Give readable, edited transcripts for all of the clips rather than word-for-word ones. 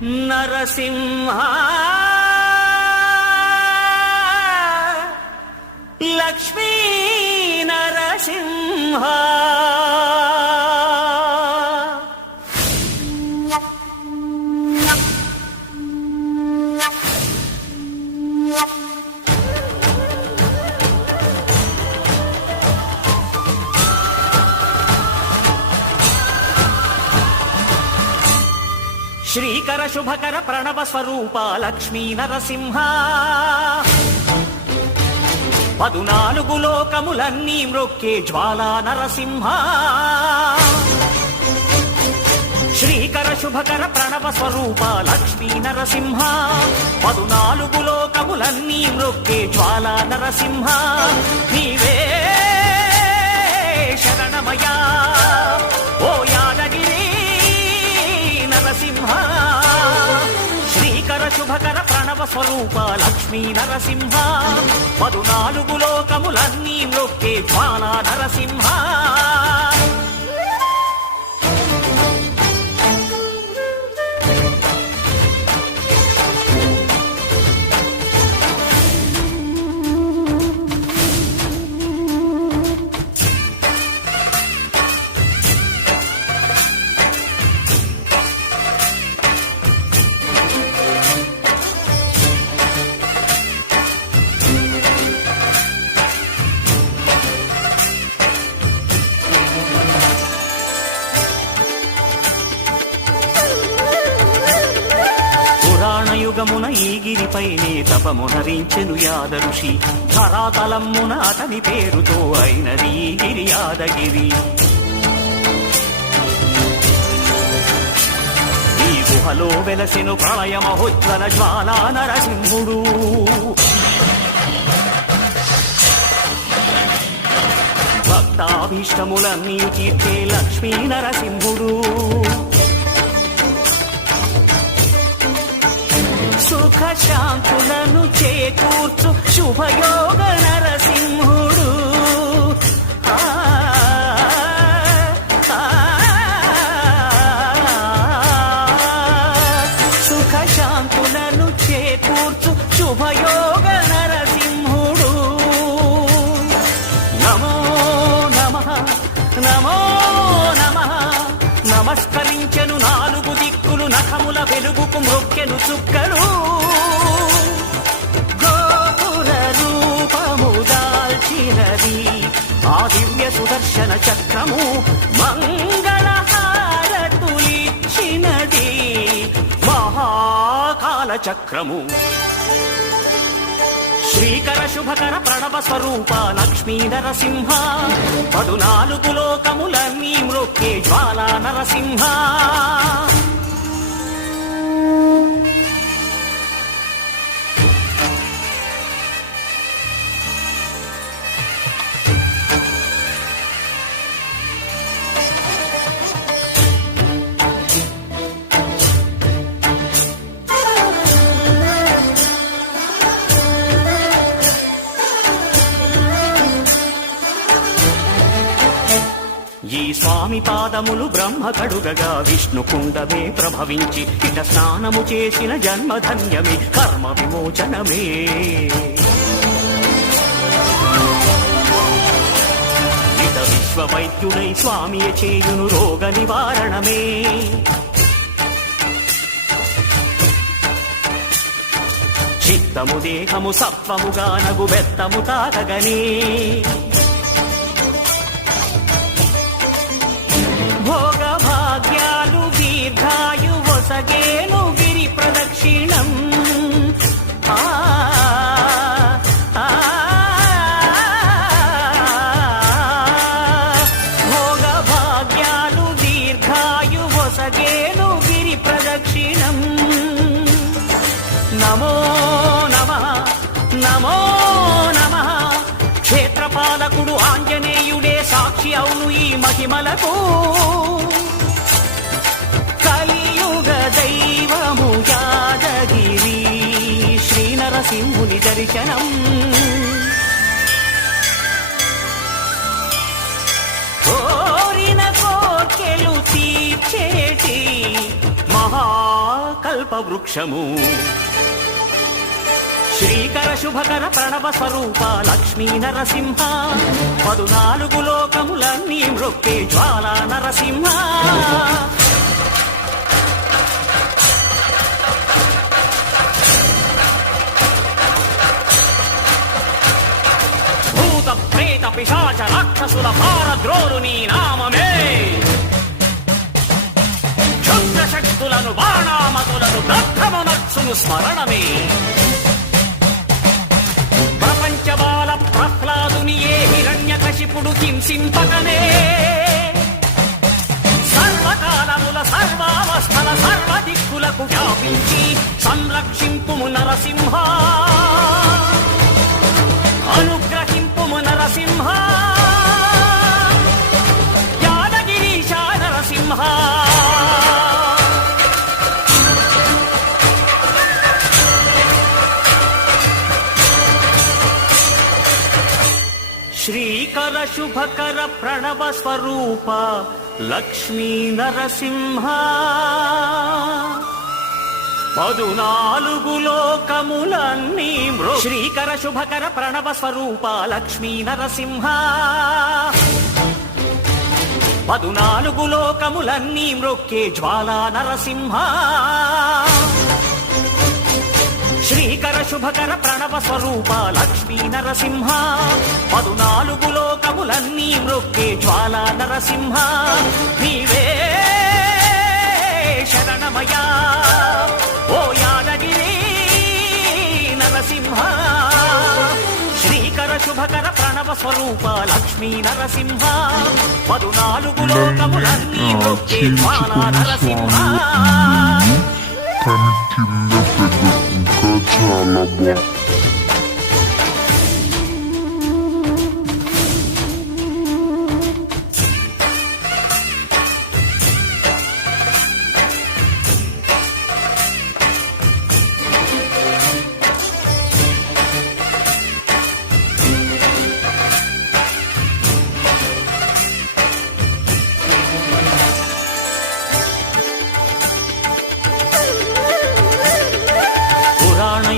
నరసింహ లక్ష్మీ నరసింహ శ్రీకర శుభకర ప్రణవ స్వరూప లక్ష్మీ నరసింహ 14 లోకములన్నీ మ్రొక్కే జ్వాలా నరసింహ శ్రీకర శుభకర ప్రణవ స్వరూప లక్ష్మీ నరసింహ 14 లోకములన్నీ మ్రొక్కే జ్వాలా నరసింహ నీవే శరణమయా ఓ యాదగిరి నరసింహ శ్రీకర శుభకర ప్రణవ స్వరూప లక్ష్మీ నరసింహ 14 లోకములన్నీ మ్రొక్కే జ్వాలా నరసింహ యుగమున ఈ గిరిపైనే తపమునరించెను యాద ఋషి ధరాతలమ్మున అతని పేరుతో అయినది ఈ గిరి యాదగిరి ఈ గుహలో వెలసెను ప్రళయ మహోజ్వల జ్వాలా నరసింహుడు భక్తాభీష్టములన్నీ తీర్చే లక్ష్మీ నరసింహుడు సుఖ శాంతులను చేకూర్చు శుభయోగ నరసింహుడు సుఖ శాంతులను చేకూర్చు శుభయోగ నరసింహుడు నమో నమః నమో నమః నమస్కరించెను 4 దిక్కులు నఖముల వెలుగుకు మ్రొక్కెను చుక్కలు గోపుర రూపము దాల్చినది ఆ దివ్య సుదర్శన చక్రము మంగళహారతులిచ్చినది మహాకాల చక్రము శ్రీకర శుభకర ప్రణవ స్వరూప లక్ష్మీ నరసింహ 14 లోకములన్నీ మ్రొక్కే జ్వాలా నరసింహ ఈ స్వామి పాదములు బ్రహ్మ కడుగగా విష్ణు కుండమే ప్రభవించి ఇట స్నానము చేసిన జన్మధన్యమే కర్మ విమోచనమే ఇట విశ్వవైద్యుడై స్వామియ చేయును రోగ నివారణమే చిత్తము దేహము సత్వముగా నగు బెత్తము తాకగనే భోగ భాగ్యాలు దీర్ఘాయు వసగేను గిరి ప్రదక్షిణం భోగ భాగ్యాలు దీర్ఘాయు వసగేను గిరి ప్రదక్షిణం నమో నమః నమో నమః క్షేత్రపాలకుడు ఆంజనేయుడే సాక్షి అవును ఈ మహిమలకు కలియుగ దైవము యాదగిరి శ్రీ నరసింహుని దర్శనం కోరిన కోర్కెలు తీర్చేటి మహా కల్పవృక్షము. శ్రీకర శుభకర ప్రణవ స్వరూప లక్ష్మీ నరసింహ, 14 లోకములన్నీ మృక్కే జ్వాలా నరసింహ. భూత ప్రేత పిశాచ రాక్షసుల భారద్రోలు నీ నామమే. క్షుద్ర శక్తులను బాణామతులను బ్రహ్మమనర్చును స్మరణమే. ప్రపంచబాల ప్రహ్లాదుని ఏ హిరణ్యకశిపుడు హింసింపకనే. సర్వకాలముల సర్వావస్థల సర్వదిక్కులకు వ్యాపించి సంరక్షింపుము నరసింహ, అనుగ్రహింపుము నరసింహ, యాదగిరీశ నరసింహ. శ్రీకర శుభకర ప్రణవ స్వరూప లక్ష్మీ నరసింహ, 14 లోకములన్నీ శ్రీకర శుభకర ప్రణవ స్వరూప లక్ష్మీ నరసింహ, 14 లోకములన్నీ మ్రొక్కే జ్వాలా నరసింహ. శ్రీకర శుభకర ప్రణవ స్వరూప లక్ష్మీ నరసింహ, 14 లోకములన్నీ మృక్కే జ్వాలా నరసింహ. నీవే శరణమయా ఓ యాదగిరి నరసింహ. శ్రీకర శుభకర ప్రణవ స్వరూప లక్ష్మీ నరసింహ, 14 లోకములన్నీ మృక్కే జ్వాలా నరసింహ. కానీ కింద పెద్ద ఇంకా చాలా బాగుంది.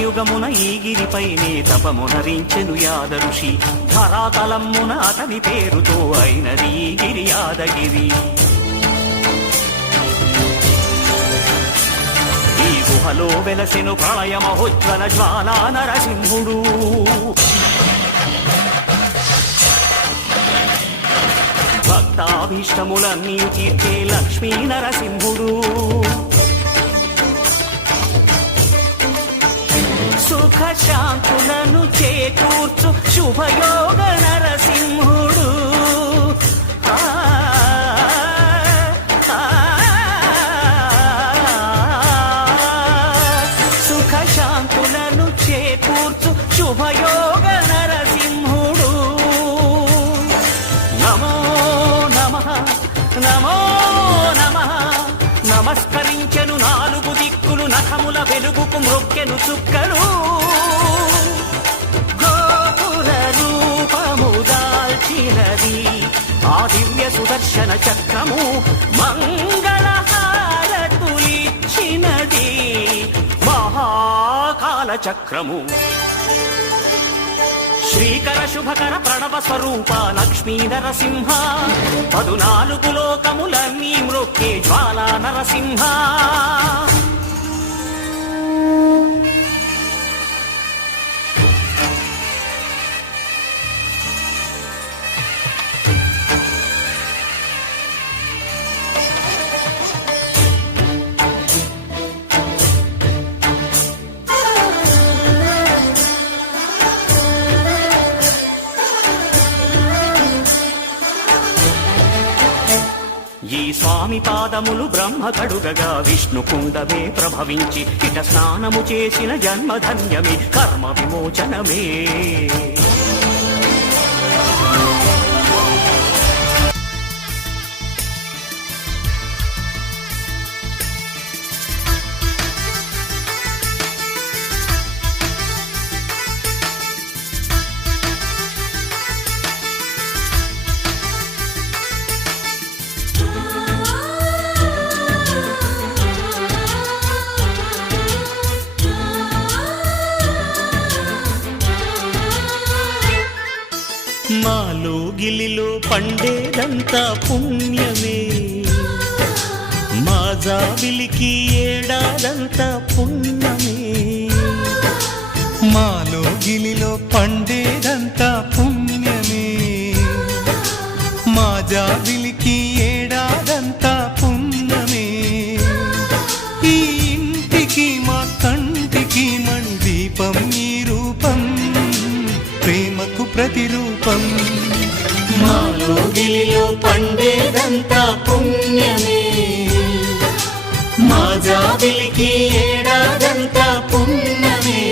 యుగమున ఈ గిరిపైనే తపమునరించెను యాద ఋషి, ధరాతలమ్మున అతని పేరుతో అయినది ఈ గిరి యాదగిరి. ఈ గుహలో వెలసెను ప్రళయ మహోజ్వల జ్వాలా నరసింహుడు. భక్తాభీష్టములన్నీ తీర్చే లక్ష్మీ నరసింహుడు. సుఖ శాంతులను చేకూర్చు శుభయోగ నరసింహుడు. సుఖ శాంతులను చేకూర్చు శుభయోగ నరసింహుడు. నమో నమః నమో నమః. నమస్కరించెను 4 దిక్కులు, నఖముల వెలుగుకు మ్రొక్కెను చుక్కలు. గోపుర రూపము దాల్చినది ఆ దివ్య సుదర్శన చక్రము, మంగళహారతులిచ్చినది మహాకాల చక్రము. శ్రీకర శుభకర ప్రణవ స్వరూప లక్ష్మీ నరసింహ, 14 లోకములన్నీ మ్రొక్కే జ్వాలా నరసింహ. ఈ స్వామి పాదములు బ్రహ్మ కడుగగా విష్ణు కుండమే ప్రభవించి, ఇట స్నానము చేసిన జన్మధన్యమే కర్మ విమోచనమే. లోగిలిలో పండేదంతా పుణ్యమే, మా జాబిలికి ఏడాదంతా పుణ్యమే. మాలో గిలిలో పండేదంతా పుణ్యమే, మా జాబిలికి ఏడాదంతా పుణ్యమే. ఈ ఇంటికి మా కంటికి మణి దీపం ఈ రూపం, ప్రేమకు ప్రతిరూపం. మాలో గిలిలో పండేదంతా పుణ్యమే, మా జాబిలికి ఏడాదంతా పుణ్యమే.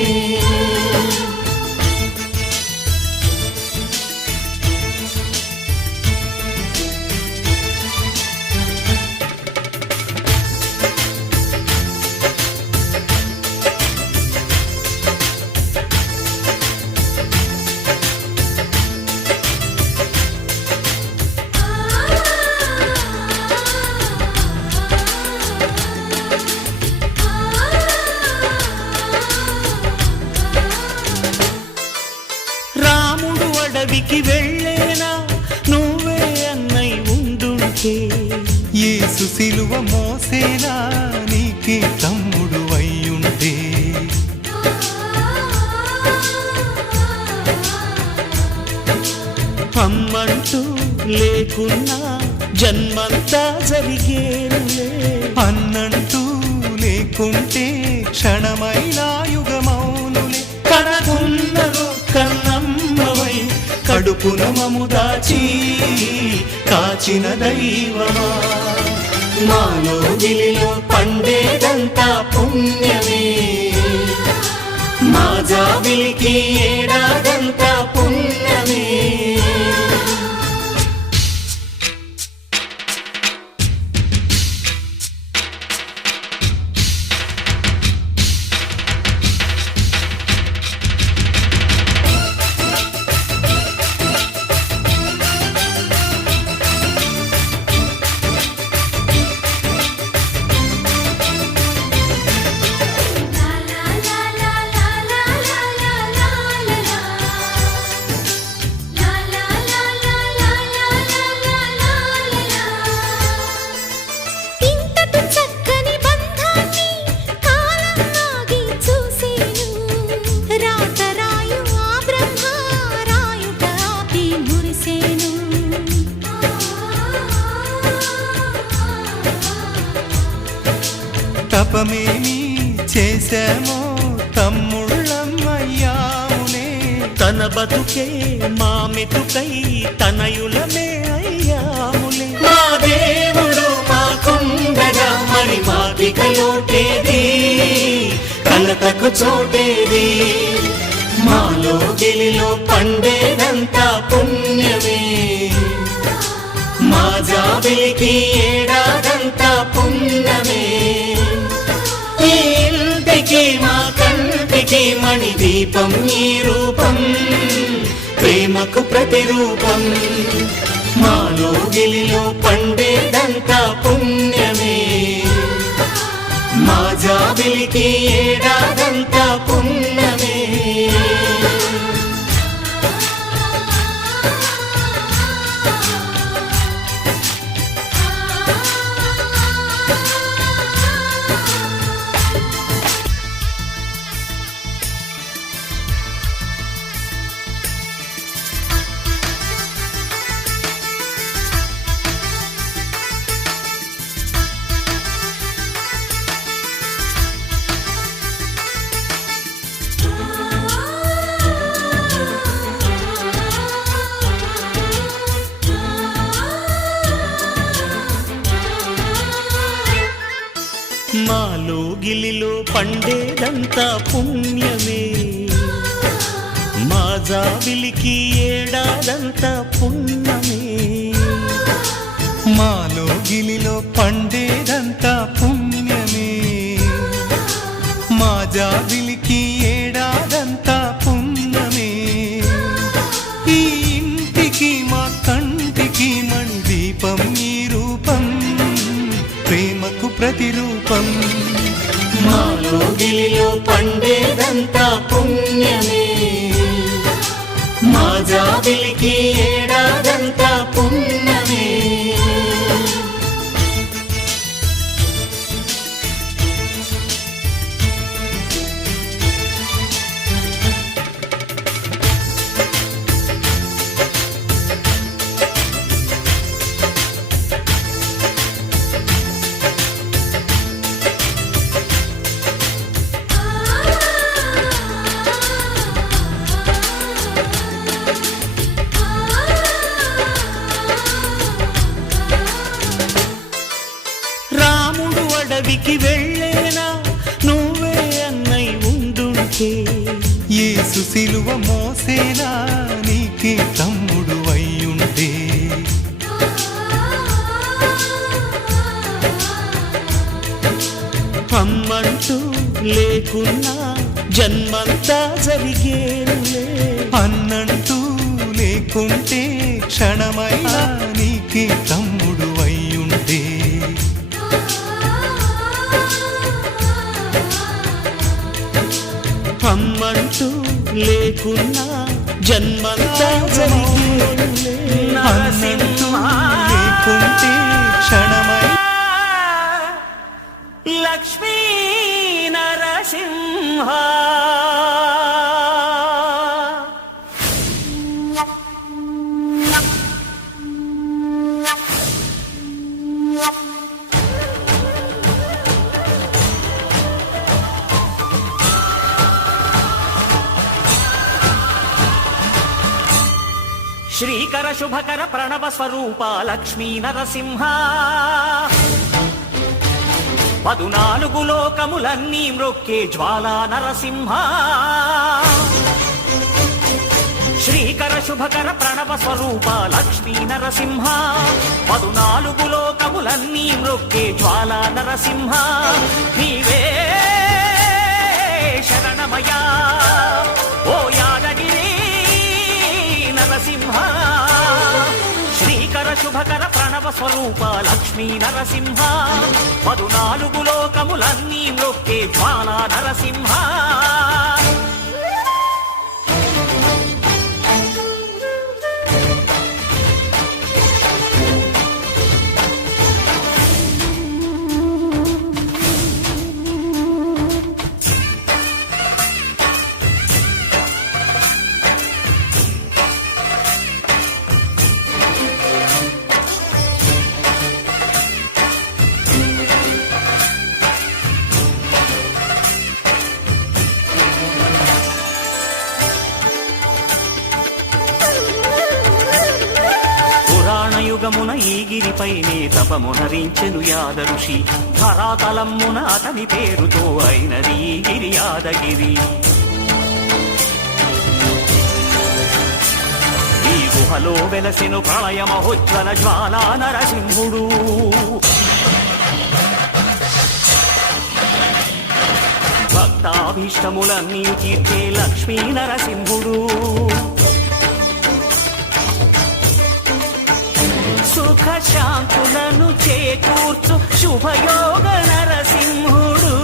అడవికి వెళ్ళేనా నువ్వే అన్నై ఉండుంటే, యేసు సిలువ మోసేనా నీకే తమ్ముడు అయ్యుంటే. అమ్మంటూ లేకున్నా జన్మంతా జరిగేనులే, అన్నంటూ లేకుంటే క్షణమైనా యుగమౌనులే. కనకున్నదో కన్నమ్మవై కడుపున మము దాచి కాచిన దైవమా. మాలో గిలిలో పండేదంతా పుణ్యమే, మా జాబిలికి ఏడాదంతా పుణ్యమే. తపమేమి చేశామో తమ్ముళ్ళమయ్యాములే, తన బతుకే మా మెతుకై తనయులమే అయ్యాములే. మా దేవుడు మాకుండగా మరి మాకిక లోటేది, కలతకు చోటేది. మాలో గిలిలో పండేదంతా పుణ్యమే, మా జాబిలికి ఏడాదంతా పుణ్యమే. ఈ ఇంటికి మా కంటికి మణి దీపం ఈ రూపం, ప్రేమకు ప్రతిరూపం. మాలో గిలిలో పండేదంతా పుణ్యమే, మా జాబిలికి ఏడాదంతా పుణ్యమే. మాలో గిలిలో పండేదంతా పుణ్యమే, మా జాబిలికి ఏడాదంతా పుణ్యమే. మాలో గిలిలో పండేదంతా పుణ్యమే, మా జాబిలికి ఏడాదంతా పుణ్యమే. ఈ ఇంటికి మా కంటికి మణి దీపం ఈ రూపం, ప్రేమకు ప్రతిరూపం. మాలో గిలిలో పండేదంతా పుణ్యమే, మా జాబిలికి ఏడాదంతా పండేదంతా పుణ్యమే. రాముడు అడవికి వెళ్ళేనా నువ్వే అన్నై ఉండుంటే, యేసు సిలువ మోసేనా నీకే తమ్ముడు అయ్యుంటే. అమ్మంటూ లేకున్నా జన్మంతా జరిగేనులే, అన్నంటూ లేకుంటే క్షణమైనా నీకే తమ్ముడు అయ్యుంటే. అమ్మంటూ లేకున్నా జన్మంతా జరిగేనులే, అన్నంటూ లేకుంటే క్షణమై. లక్ష్మీ నరసింహ శ్రీకర శుభకర ప్రణవ స్వరూప లక్ష్మీ నరసింహ, 14 లోకములన్నీ మ్రొక్కే జ్వాలా నరసింహ. శ్రీకర శుభకర ప్రణవ స్వరూప లక్ష్మీ నరసింహ, 14 లోకములన్నీ మ్రొక్కే జ్వాలా నరసింహ. నీవే శరణమయ్యా ఓ యాదగిరి నరసింహ. శ్రీకర శుభకర ప్రణవ స్వరూప లక్ష్మీ నరసింహ, 14 లోకములన్నీ మ్రొక్కే జ్వాలా నరసింహ. యుగమున ఈ గిరిపైనే తపమునరించెను యాద ఋషి, ధరాతలమ్మున అతని పేరుతో అయినది ఈ గిరి యాదగిరి. ఈ గుహలో వెలసెను ప్రళయ మహోజ్వల జ్వాలా నరసింహుడు. భక్తాభీష్టములన్నీ తీర్చే లక్ష్మీ నరసింహుడు. సుఖ శాంతులను చేకూర్చు శుభయోగ నరసింహుడు.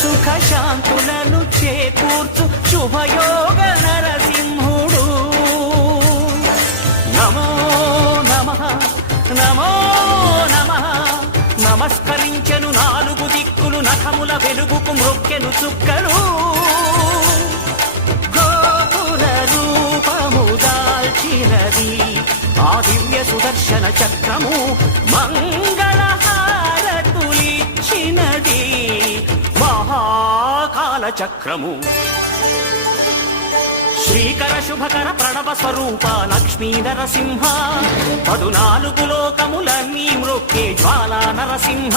సుఖ శాంతులను చేకూర్చు శుభయోగ నరసింహుడు. నమో నమః నమో నమః. నమస్కరించెను 4 దిక్కులు, నఖముల వెలుగుకు మ్రొక్కెను చుక్కలు. గోపుర రూపము దాల్చినది ఆ దివ్య సుదర్శన చక్రము, మంగళ హారతులిచ్చినది మహాకాల చక్రము. శ్రీకర శుభకర ప్రణవ స్వరూప లక్ష్మీ నరసింహ, 14 లోకములన్నీ మ్రొక్కే జ్వాలా నరసింహ.